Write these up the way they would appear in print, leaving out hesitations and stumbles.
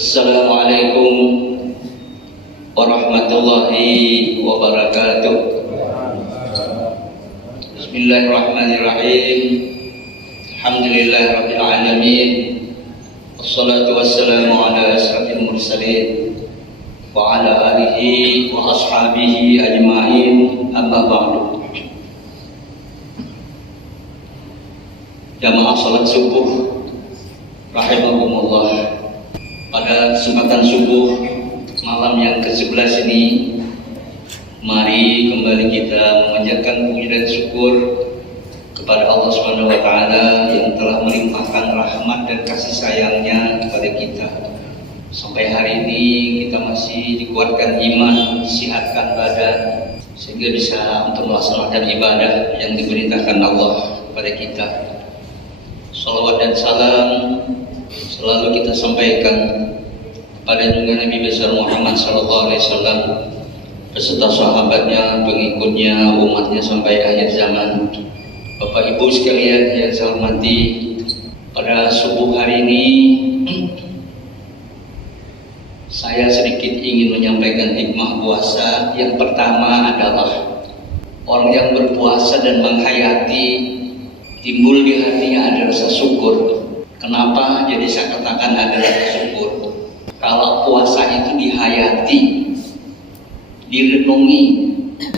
Assalamualaikum warahmatullahi wabarakatuh. Bismillahirrahmanirrahim. Alhamdulillahirabbil alamin. Wassalatu wassalamu ala asrafil mursalin wa ala alihi wa ashabihi ajmain. Amma ba'du. Jamaah salat subuh rahimakumullah. Pada kesempatan subuh malam yang ke-11 ini, mari kembali kita memanjatkan puji dan syukur kepada Allah Subhanahu wa taala yang telah melimpahkan rahmat dan kasih sayangnya kepada kita. Sampai hari ini kita masih dikuatkan iman, disihatkan badan, sehingga bisa untuk melaksanakan ibadah yang diperintahkan Allah kepada kita. Salawat dan salam selalu kita sampaikan kepada juga Nabi besar Muhammad SAW beserta sahabatnya, pengikutnya, umatnya sampai akhir zaman. Bapak Ibu sekalian yang saya hormati, pada subuh hari ini saya sedikit ingin menyampaikan hikmah puasa. Yang pertama adalah orang yang berpuasa dan menghayati, timbul di hatinya ada rasa syukur. Kenapa? Jadi saya katakan ada rasa syukur. Kalau puasa itu dihayati, direnungi,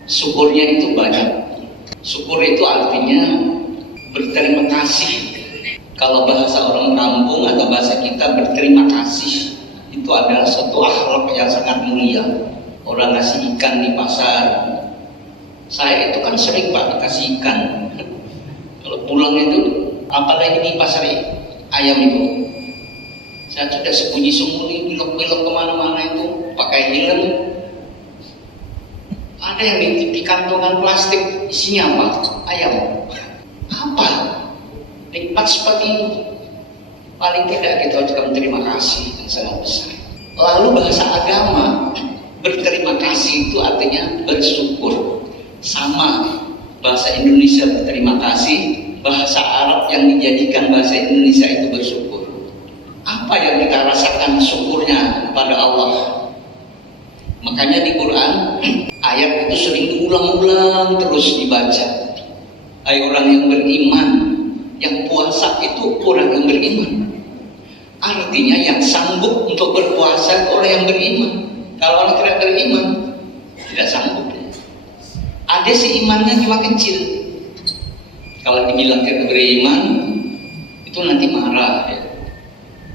syukurnya itu banyak. Syukur itu artinya berterima kasih. Kalau bahasa orang kampung atau bahasa kita, berterima kasih itu adalah suatu akhlak yang sangat mulia. Orang ngasih ikan di pasar, saya itu kan sering Pak dikasih ikan. Kalau pulang itu, apalagi di pasar ayam itu, saya sudah sembunyi-sembunyi, belok-belok kemana-mana itu pakai helm. Ada yang di kantongan plastik, isinya apa? Ayam. Apa? Nikmat seperti itu. Paling tidak kita ucapkan terima kasih yang sangat besar. Lalu bahasa agama, berterima kasih itu artinya bersyukur. Sama bahasa Indonesia berterima kasih, bahasa Arab yang dijadikan bahasa Indonesia itu bersyukur. Apa yang kita rasakan syukurnya kepada Allah? Makanya di Quran ayat itu sering diulang-ulang terus dibaca. Hai orang yang beriman, yang puasa itu orang yang beriman. Artinya yang sanggup untuk berpuasa itu orang yang beriman. Kalau orang tidak beriman, tidak sanggup. Ada si imannya cuma kecil. Kalau dibilang tidak beriman, itu nanti marah ya.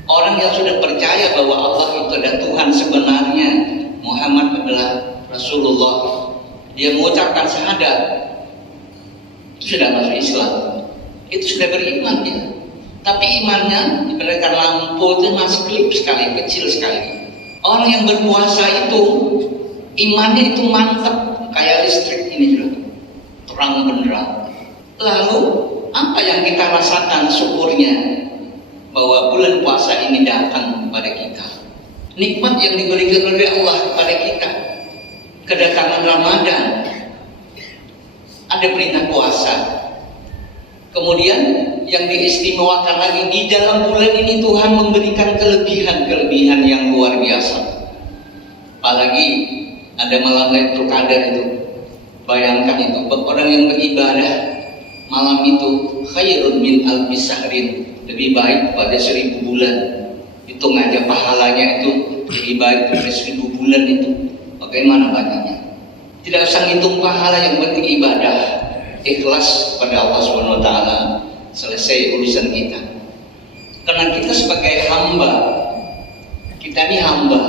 Orang yang sudah percaya bahwa Allah itu ada Tuhan sebenarnya, Muhammad adalah Rasulullah, dia mengucapkan syahadat, itu sudah masuk Islam, itu sudah beriman ya. Tapi imannya diberikan lampu itu masih kelip sekali, kecil sekali. Orang yang berpuasa itu imannya itu mantap, kayak listrik ini sudah terang benderang. Lalu apa yang kita rasakan syukurnya bahwa bulan puasa ini datang kepada kita, nikmat yang diberikan oleh Allah kepada kita, kedatangan Ramadan, ada perintah puasa. Kemudian yang diistimewakan lagi, di dalam bulan ini Tuhan memberikan kelebihan-kelebihan yang luar biasa. Apalagi ada malam Lailatul Qadar itu, bayangkan itu, orang yang beribadah malam itu khairun min alfi syahrin, lebih baik pada 1000 bulan. Hitung aja pahalanya itu lebih baik pada 1000 bulan itu. Bagaimana banyaknya? Tidak usah ngitung pahala, yang penting ibadah, ikhlas pada Allah Subhanahu wa taala, selesai urusan kita. Karena kita sebagai hamba, kita ini hamba.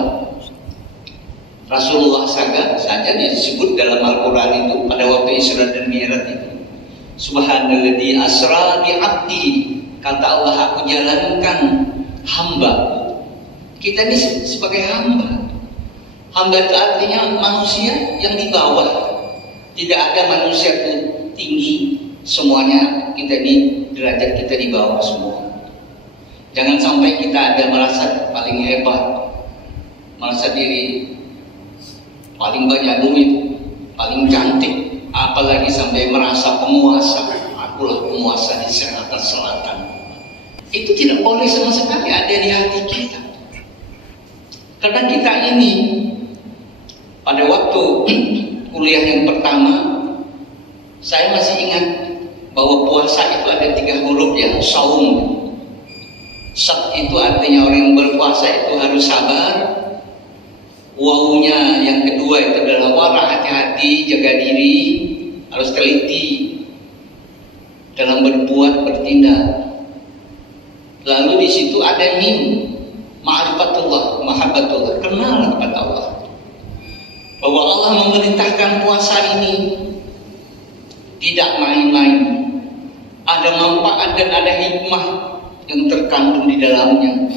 Rasulullah saja disebut dalam Al-Quran itu pada waktu Isra dan Mi'raj itu, Subhanalladzi asra bi 'abdi, kata Allah, aku jalankan hamba. Kita ini sebagai hamba. Hamba itu artinya manusia yang di bawah. Tidak ada manusia itu tinggi, semuanya kita ini derajat kita di bawah semua. Jangan sampai kita ada merasa paling hebat, merasa diri paling banyak duit, paling cantik, apalagi sampai merasa penguasa. Akulah penguasa di Selatan. Itu tidak boleh sama sekali ada di hati kita. Karena kita ini pada waktu kuliah yang pertama, saya masih ingat bahwa puasa itu ada 3 huruf ya, saum. Sat itu artinya orang yang berpuasa itu harus sabar. Wawunya yang kedua itu adalah wara, hati-hati, jaga diri, harus teliti dalam berbuat, bertindak. Lalu di situ ada mim, ma'rifatullah, mahabbatullah, kenal kepada Allah. Bahwa Allah memerintahkan puasa ini tidak main-main. Ada manfaat dan ada hikmah yang terkandung di dalamnya,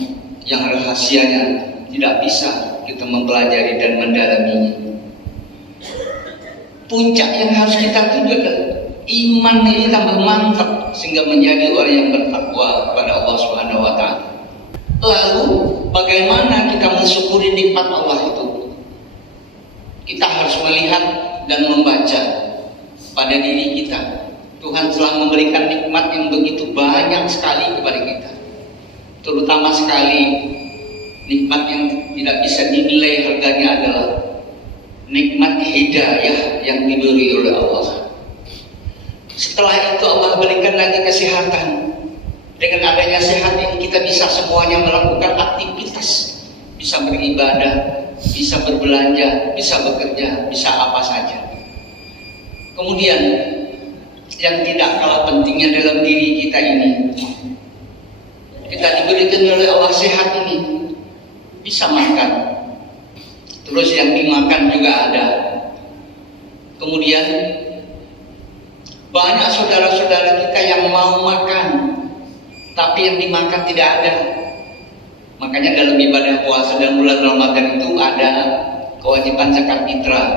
yang rahasianya tidak bisa kita mempelajari dan mendalaminya. Puncak yang harus kita tuju adalah iman ini tambah mantap sehingga menjadi orang yang bertakwa kepada Allah Subhanahu wa taala. Lalu bagaimana kita mensyukuri nikmat Allah itu? Kita harus melihat dan membaca pada diri kita. Tuhan telah memberikan nikmat yang begitu banyak sekali kepada kita. Terutama sekali nikmat yang tidak bisa dinilai harganya adalah nikmat hidayah yang diberi oleh Allah. Setelah itu Allah berikan lagi kesehatan. Dengan adanya sehat ini kita bisa semuanya melakukan aktivitas. Bisa beribadah, bisa berbelanja, bisa bekerja, bisa apa saja. Kemudian yang tidak kalah pentingnya dalam diri kita ini, kita diberikan oleh Allah sehat ini, bisa makan. Terus yang dimakan juga ada. Kemudian banyak saudara-saudara kita yang mau makan, tapi yang dimakan tidak ada. Makanya dalam ibadah puasa dan bulan Ramadan itu ada kewajiban zakat fitrah.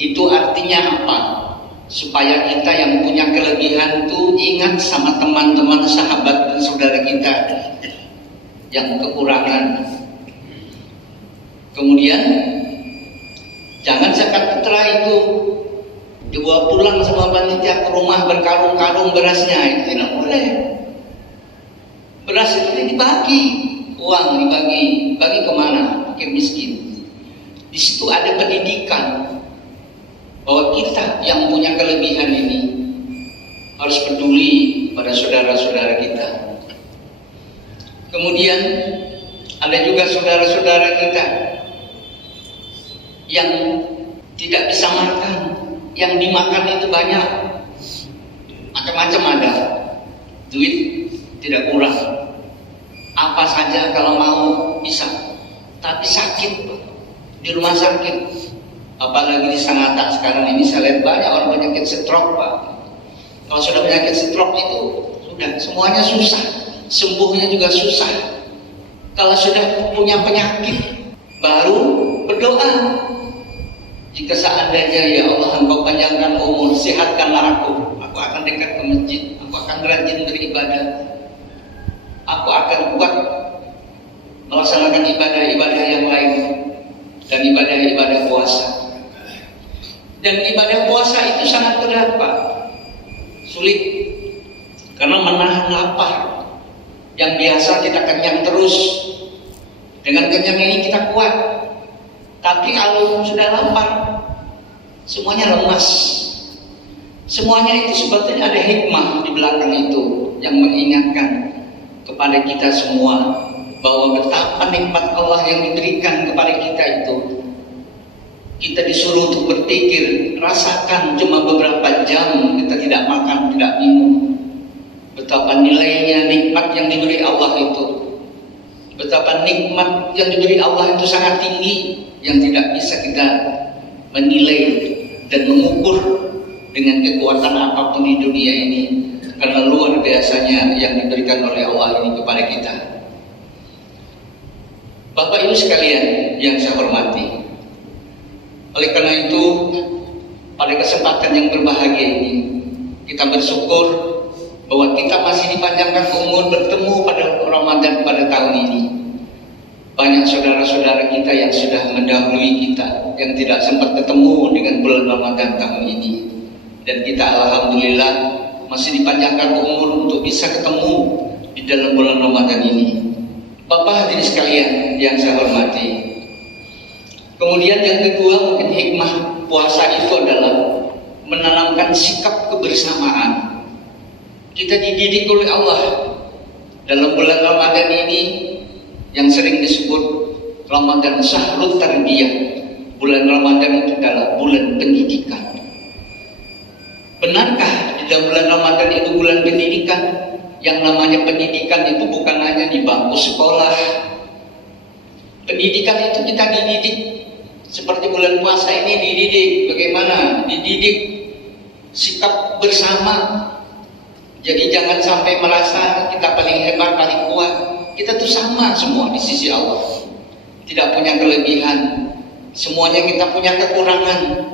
Itu artinya apa? Supaya kita yang punya kelebihan itu ingat sama teman-teman, sahabat dan saudara kita yang kekurangan. Kemudian jangan zakat fitrah itu dibawa pulang sama panitia ke rumah berkarung-karung berasnya, itu tidak boleh. Beras itu dibagi, uang dibagi, bagi kemana? Fakir miskin. Di situ ada pendidikan bahwa kita yang punya kelebihan ini harus peduli pada saudara-saudara kita. Kemudian ada juga saudara-saudara kita yang tidak bisa makan, yang dimakan itu banyak, macam-macam ada, duit tidak kurang, apa saja kalau mau bisa, tapi sakit di rumah sakit. Apalagi di Sangatta sekarang ini saya lihat banyak orang penyakit stroke, Pak. Kalau sudah penyakit stroke itu sudah semuanya susah, sembuhnya juga susah. Kalau sudah punya penyakit baru berdoa, jika seandainya ya Allah Engkau panjangkan umur, sehatkanlah aku akan dekat ke masjid, aku akan rajin beribadah, aku akan kuat melaksanakan ibadah-ibadah yang lain dan ibadah-ibadah puasa. Dan ibadah puasa itu sangat berat, Pak. Sulit. Karena menahan lapar. Yang biasa kita kenyang terus. Dengan kenyang ini kita kuat. Tapi kalau sudah lapar, semuanya lemas. Semuanya itu sebetulnya ada hikmah di belakang itu yang mengingatkan kepada kita semua bahwa betapa nikmat Allah yang diberikan kepada kita itu. Kita disuruh untuk berpikir, rasakan cuma beberapa jam kita tidak makan, tidak minum. Betapa nilainya nikmat yang diberi Allah itu. Betapa nikmat yang diberi Allah itu sangat tinggi, yang tidak bisa kita menilai dan mengukur dengan kekuatan apapun di dunia ini. Karena luar biasanya yang diberikan oleh Allah ini kepada kita. Bapak Ibu sekalian yang saya hormati, oleh karena itu, pada kesempatan yang berbahagia ini, kita bersyukur bahwa kita masih dipanjangkan umur bertemu pada Ramadan pada tahun ini. Banyak saudara-saudara kita yang sudah mendahului kita, yang tidak sempat ketemu dengan bulan Ramadan tahun ini. Dan kita alhamdulillah masih dipanjangkan umur untuk bisa ketemu di dalam bulan Ramadan ini. Bapak hadirin sekalian yang saya hormati. Kemudian yang kedua, mungkin hikmah puasa itu adalah menanamkan sikap kebersamaan. Kita dididik oleh Allah dalam bulan Ramadan ini yang sering disebut Ramadan Syahrul Tarbiyah. Bulan Ramadan itu adalah bulan pendidikan. Benarkah di dalam bulan Ramadan itu bulan pendidikan? Yang namanya pendidikan itu bukan hanya di bangku sekolah. Pendidikan itu kita dididik. Seperti bulan puasa ini dididik bagaimana? Dididik sikap bersama. Jadi jangan sampai merasa kita paling hebat, paling kuat. Kita tuh sama semua di sisi Allah. Tidak punya kelebihan. Semuanya kita punya kekurangan.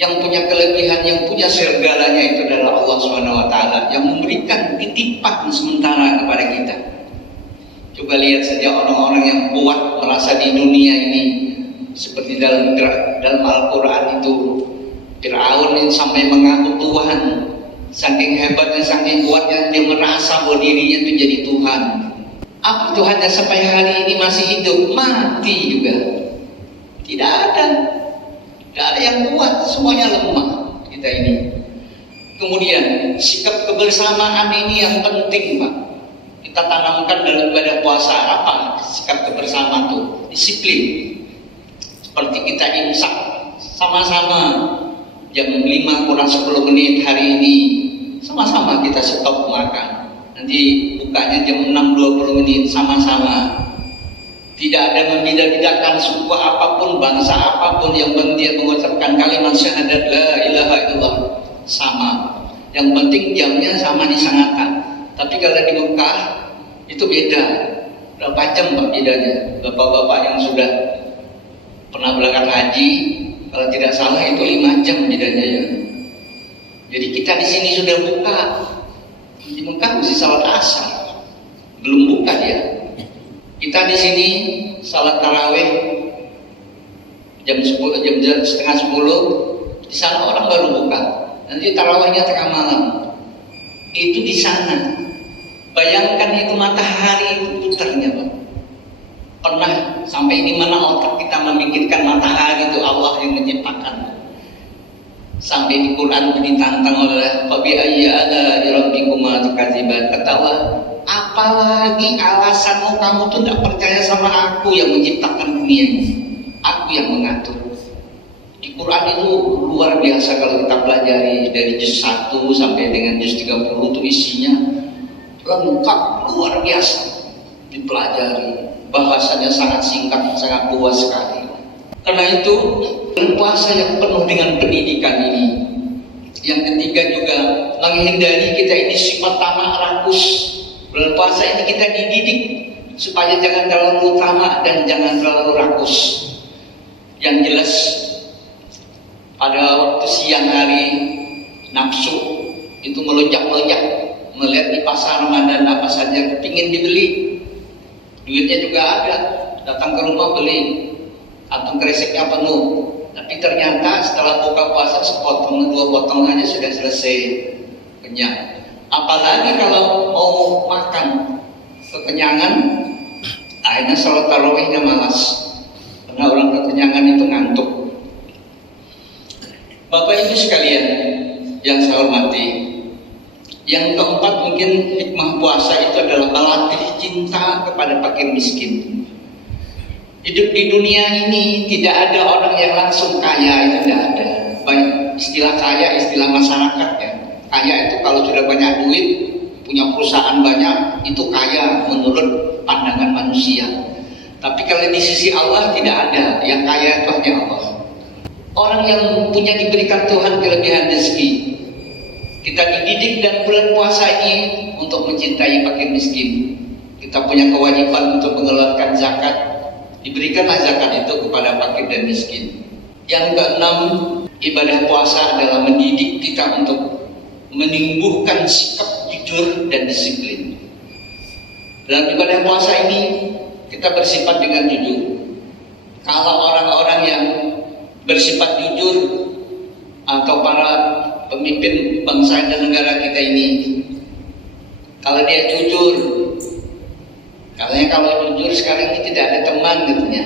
Yang punya kelebihan, yang punya segalanya itu adalah Allah SWT yang memberikan titipan sementara kepada kita. Coba lihat saja orang-orang yang kuat merasa di dunia ini seperti dalam Al-Quran itu Fir'aun yang sampai mengaku Tuhan, saking hebatnya, saking kuatnya dia merasa bahwa dirinya itu jadi Tuhan. Apa Tuhannya sampai hari ini masih hidup? Mati juga. Tidak ada yang kuat, semuanya lemah kita ini. Kemudian sikap kebersamaan ini yang penting, Pak. Kita tanamkan dalam ibadah puasa. Apa sikap kebersamaan itu? Disiplin. Seperti kita imsak sama-sama jam 5 kurang 10 menit hari ini, sama-sama kita stop makan. Nanti bukanya jam 6.20 menit sama-sama. Tidak ada membeda-bedakan suku apapun, bangsa apapun, yang penting dia mengucapkan kalimat syahadat la ilaha illallah sama. Yang penting jamnya sama disangatan. Tapi kalau di Mekah itu beda. Berapa jam Pak bedanya? Bapak-bapak yang sudah pernah berangkat haji, kalau tidak salah itu 5 jam bedanya ya. Jadi kita di sini sudah buka. Di Mekah mesti salat asar. Belum buka dia. Kita di sini salat tarawih jam 10, jam setengah 10. Di sana orang baru buka. Nanti tarawihnya tengah malam. Itu di sana. Bayangkan itu matahari itu putarnya, Pak. Pernah sampai di mana otak kita memikirkan matahari itu Allah yang menciptakan. Sampai di Quran ditantang oleh Fabi ayyi ala rabbikuma tukadziban. Kata Allah, apalagi alasanmu kamu tuh tidak percaya sama aku yang menciptakan dunia ini, aku yang mengatur. Di Quran itu luar biasa kalau kita pelajari dari juz 1 sampai dengan juz 30 itu isinya lengkap, luar biasa dipelajari. Bahasanya sangat singkat, sangat luas sekali. Karena itu puasa yang penuh dengan pendidikan ini. Yang ketiga juga menghindari kita ini sifat tamak rakus. Bulan puasa ini kita dididik supaya jangan terlalu tamak dan jangan terlalu rakus. Yang jelas pada waktu siang hari nafsu itu melonjak-lonjak, melihat di pasar Ramadan apa saja kepingin dibeli, duitnya juga ada, datang ke rumah beli, kantong kreseknya penuh. Tapi ternyata setelah buka puasa sepotong 2 potong aja sudah selesai, kenyang. Apalagi kalau mau makan kekenyangan, akhirnya sholat tarawihnya malas karena orang kekenyangan itu ngantuk. Bapak Ibu sekalian yang saya hormati, yang keempat mungkin hikmah puasa itu adalah melatih cinta kepada fakir miskin. Hidup di dunia ini tidak ada orang yang langsung kaya, itu tidak ada. Banyak istilah kaya, istilah masyarakat ya. Kaya itu kalau sudah banyak duit, punya perusahaan banyak, itu kaya menurut pandangan manusia. Tapi kalau di sisi Allah tidak ada, yang kaya itu hanya Allah. Orang yang punya diberikan Tuhan kelebihan rezeki, kita dididik dan bulan puasa ini untuk mencintai fakir miskin. Kita punya kewajiban untuk mengeluarkan zakat. Diberikanlah zakat itu kepada fakir dan miskin. Yang keenam, ibadah puasa adalah mendidik kita untuk menumbuhkan sikap jujur dan disiplin. Dalam ibadah puasa ini kita bersifat dengan jujur. Kalau orang-orang yang bersifat jujur atau para pemimpin bangsa dan negara kita ini, kalau dia jujur, kalau kalau jujur sekarang ini tidak ada teman katanya.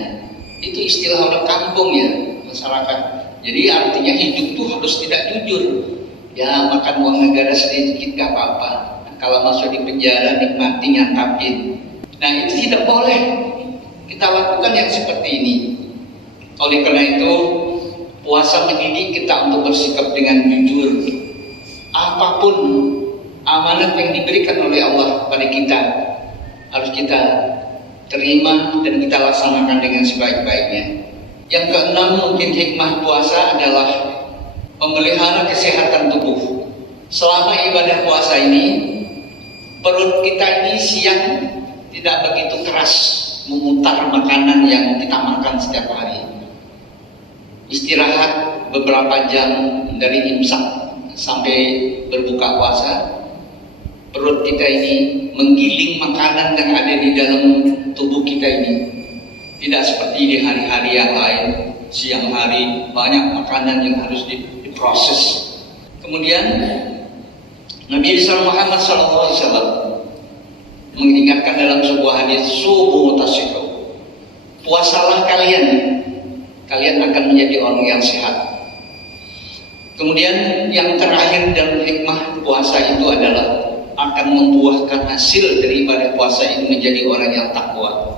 Itu istilah orang kampung ya, masyarakat. Jadi artinya hidup tuh harus tidak jujur. Ya makan uang negara sedikit gak apa-apa. Kalau masuk di penjara nikmati nyantapin. Nah itu tidak boleh kita lakukan yang seperti ini. Oleh karena itu puasa mendidik kita untuk bersikap dengan jujur. Apapun amanat yang diberikan oleh Allah pada kita harus kita terima dan kita laksanakan dengan sebaik-baiknya. Yang keenam mungkin hikmah puasa adalah memelihara kesehatan tubuh. Selama ibadah puasa ini perut kita ini siang tidak begitu keras memutar makanan yang kita makan setiap hari. Istirahat beberapa jam dari imsak sampai berbuka puasa, perut kita ini menggiling makanan yang ada di dalam tubuh kita ini. Tidak seperti di hari-hari yang lain, siang hari banyak makanan yang harus diproses. Kemudian Nabi Muhammad SAW mengingatkan dalam sebuah hadis, subuh tasiku, puasalah kalian akan menjadi orang yang sehat. Kemudian yang terakhir dalam hikmah puasa itu adalah akan membuahkan hasil dari ibadah puasa itu menjadi orang yang takwa.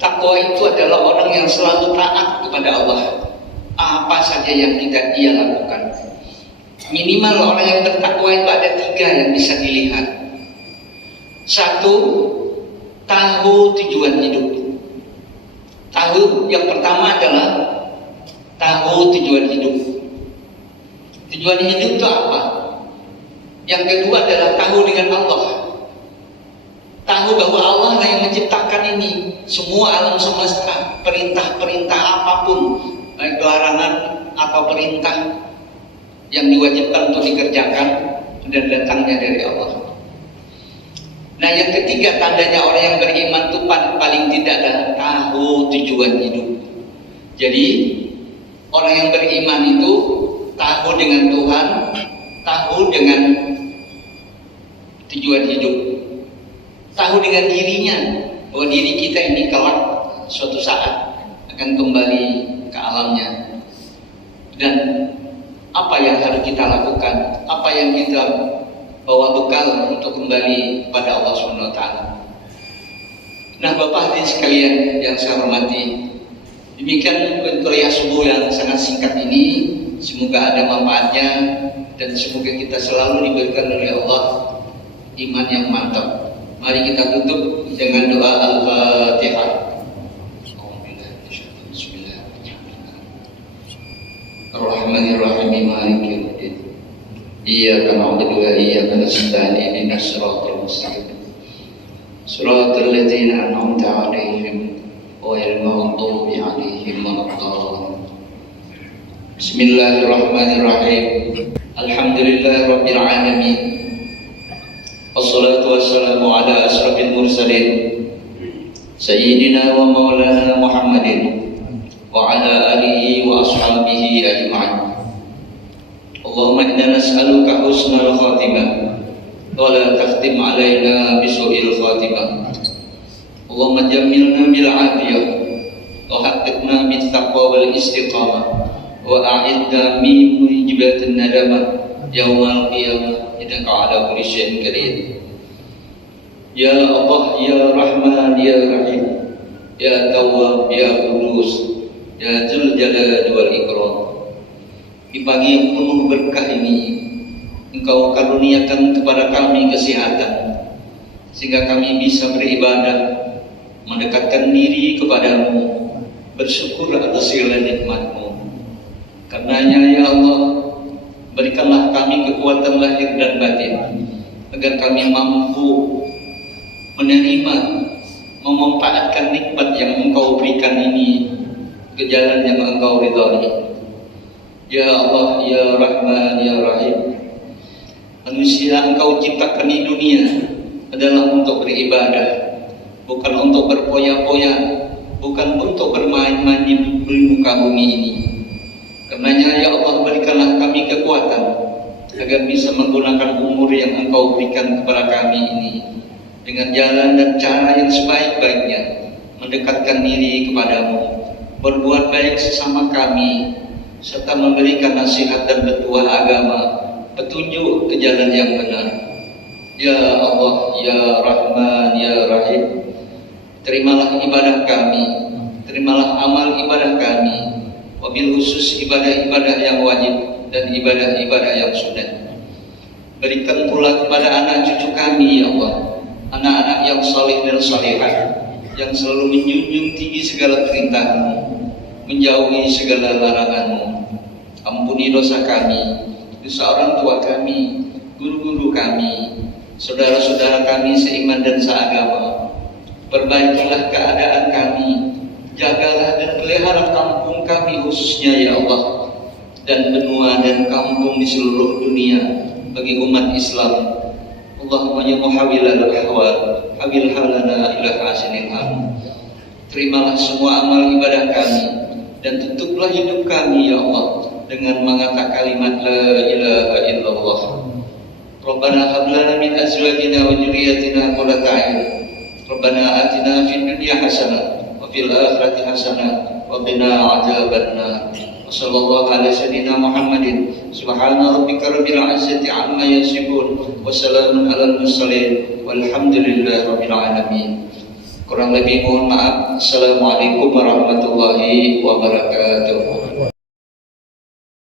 Takwa itu adalah orang yang selalu taat kepada Allah. Apa saja yang tidak ia lakukan. Minimal orang yang bertakwa itu ada 3 yang bisa dilihat. 1, tahu tujuan hidup. Tahu yang pertama adalah tahu tujuan hidup. Tujuan hidup itu apa? Yang kedua adalah tahu dengan Allah. Tahu bahwa Allah lah yang menciptakan ini, semua alam semesta, perintah-perintah apapun, baik larangan atau perintah yang diwajibkan untuk dikerjakan dan datangnya dari Allah. Nah yang ketiga tandanya orang yang beriman itu paling tidak ada tahu tujuan hidup. Jadi orang yang beriman itu tahu dengan Tuhan, tahu dengan tujuan hidup, tahu dengan dirinya bahwa diri kita ini kelak suatu saat akan kembali ke alamnya, dan apa yang harus kita lakukan, apa yang kita bawa bekal untuk kembali kepada Allah Subhanahu wa taala. Nah, Bapak hadirin sekalian yang saya hormati, demikian kuliah subuh yang sangat singkat ini. Semoga ada manfaatnya dan semoga kita selalu diberikan oleh Allah iman yang mantap. Mari kita tutup dengan doa Al-Fatihah. Ar-Rahmanir-Rahim, Maliki yaumiddin. Iyyaka na'budu wa iyyaka nasta'in. Ihdinas siratal mustaqim. Siratal ladzina an'amta 'alaihim ghairil maghdubi 'alaihim waladdallin. Bismillahirrahmanirrahim. Alhamdulillahirabbil alamin. Wassalatu wassalamu ala asrofil mursalin Sayyidina wa maulana Muhammadin wa ala alihi wa ashabihi ajma'in. Allahumma inna nas'aluka husnal khatimah wa la takhtim alaina bisu'il khatimah. Allahumma jammilna bil afiyah wa haqqiqna bit taqwa wal istiqamah wa a'idna min mujibatin nadamah yaumal qiyamah innaka ala kulli syai'in qadir. Ya Allah, ya Rahman, ya Rahim, ya Tawwab, ya Qudus, ya Dzul Jalali wal Ikram. Di pagi yang penuh berkah ini Engkau karuniakan kepada kami kesehatan sehingga kami bisa beribadah, mendekatkan diri kepadamu, bersyukur atas segala nikmat-Mu. Karenanya ya Allah, berikanlah kami kekuatan lahir dan batin agar kami mampu menerima, memanfaatkan nikmat yang Engkau berikan ini ke jalan yang Engkau ridhai. Ya Allah, ya Rahman, ya Rahim, manusia Engkau ciptakan di dunia adalah untuk beribadah, bukan untuk berpoya-poya, bukan untuk bermain-main di muka bumi ini. Karenanya ya Allah, berikanlah kami kekuatan agar bisa menggunakan umur yang Engkau berikan kepada kami ini dengan jalan dan cara yang sebaik-baiknya, mendekatkan diri kepadamu, berbuat baik sesama kami, serta memberikan nasihat dan petua agama, petunjuk ke jalan yang benar. Ya Allah, Ya Rahman, Ya Rahim, terimalah ibadah kami, terimalah amal ibadah kami, wabil khusus ibadah-ibadah yang wajib dan ibadah-ibadah yang sunnah. Berikan pula kepada anak cucu kami, ya Allah, anak-anak yang saleh dan salihah, yang selalu menjunjung tinggi segala perintah-Mu, menjauhi segala larangan-Mu. Ampuni dosa kami, dosa orang tua kami, guru-guru kami, saudara-saudara kami seiman dan seagama. Perbaikilah keadaan kami, jagalah dan pelihara kampung kami khususnya, ya Allah, dan benua dan kampung di seluruh dunia bagi umat Islam. Allahumma ya muhawwilal ahwal, hawil halana ila hasanil hal. Terimalah semua amal ibadah kami dan tutuplah hidup kami, ya Allah, dengan mengatakan kalimat la ilaha illallah. Rabbana hab lana min azwajina wa dzurriyyatina qurrata a'yun. Rabbana atina fid dunya hasanah wa fil akhirati hasanah wa qina adzabannar. Wassallallahu ala sayyidina Muhammadin subhana rabbika rabbil izzati amma yasifun wa salamun alal mursalin walhamdulillahi rabbil alamin. Kurang lebih mohon maaf. Assalamualaikum warahmatullahi wabarakatuh.